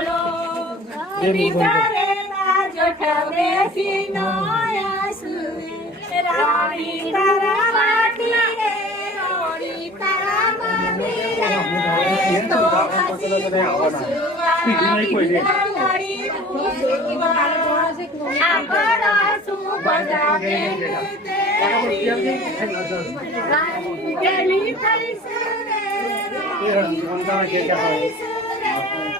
તરવીનો લો નિતારે જઠ બેસીનો આસુએ રાણી તારા માટી રે રોણી તારા માટી રે તો હસી મુસવાણી લડી મુસવાણી આપણા સુબદા ગેલી થઈસરે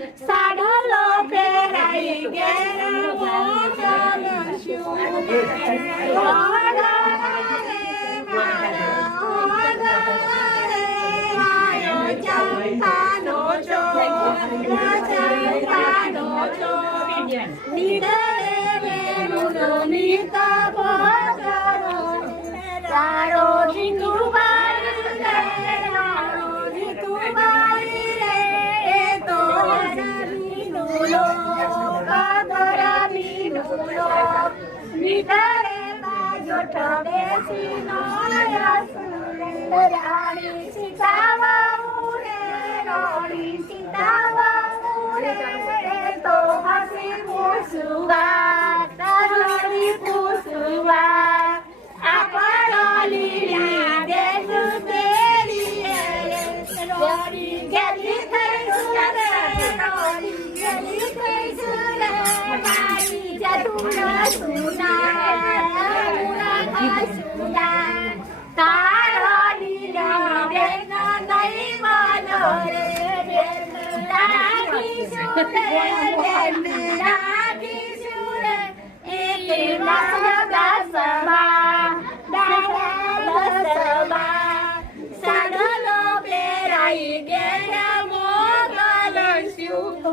साढलो पेराई गेरा मोचन शुनो चो चो निदरे रे मुदो निता Gritaré mayor campesino y azul de la murero, licitaba murero, esto así muy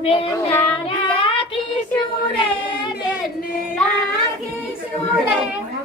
Minha, minha,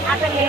Apa nih?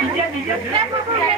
બીજા બીજા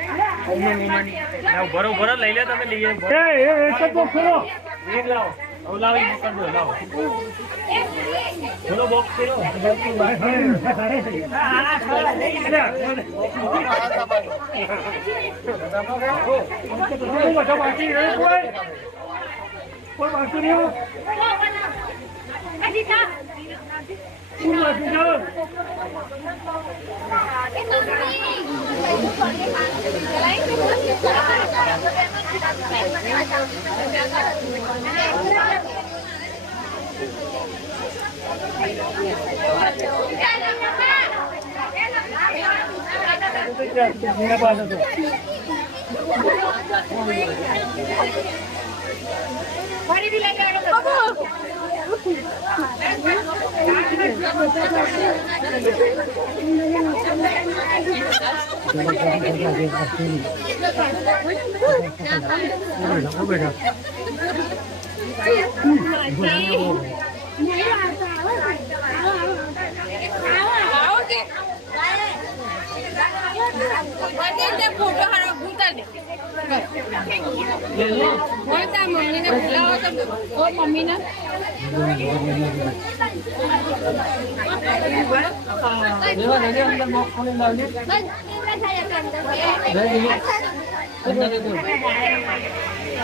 ભરો ભરો લઈ લે તમે લઈએ એ એક લાવો હવે લાવો ઈ મોકલ દો લાવો બોલો બોક્સ કરો કોઈ બધા બાકી રહે કોઈ કોઈ બાકી નહીં Mari dilanggar. ફોટો હારો ભૂતા દે બોલતા મમ્મીને અંદર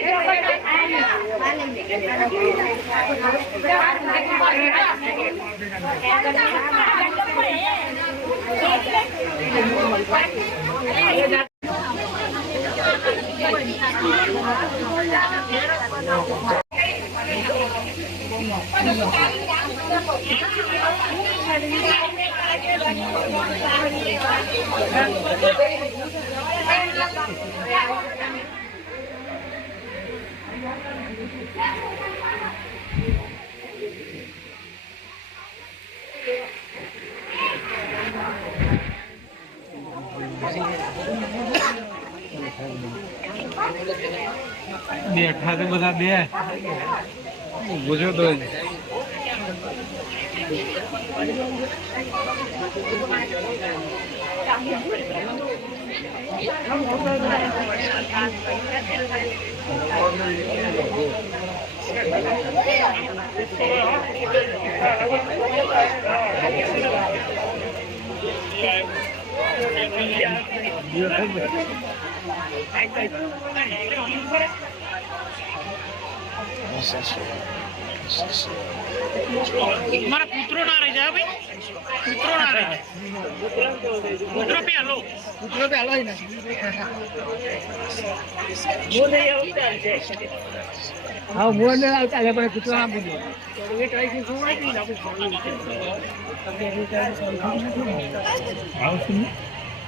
Terima kasih. તો ઓ મમ્મીને બેઠા તો બધા બે ગુજો તો મારા કૂતરો ના રહી જાય ભાઈ? કૂતરો ના રહી જાય કૂતરો પેલો કૂતરો તો હલાવી હા મોર ને આવતા છે પણ કૂતરો ના બોલ્યો. એ ટ્રાય આવી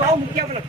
Đâu một treo lực.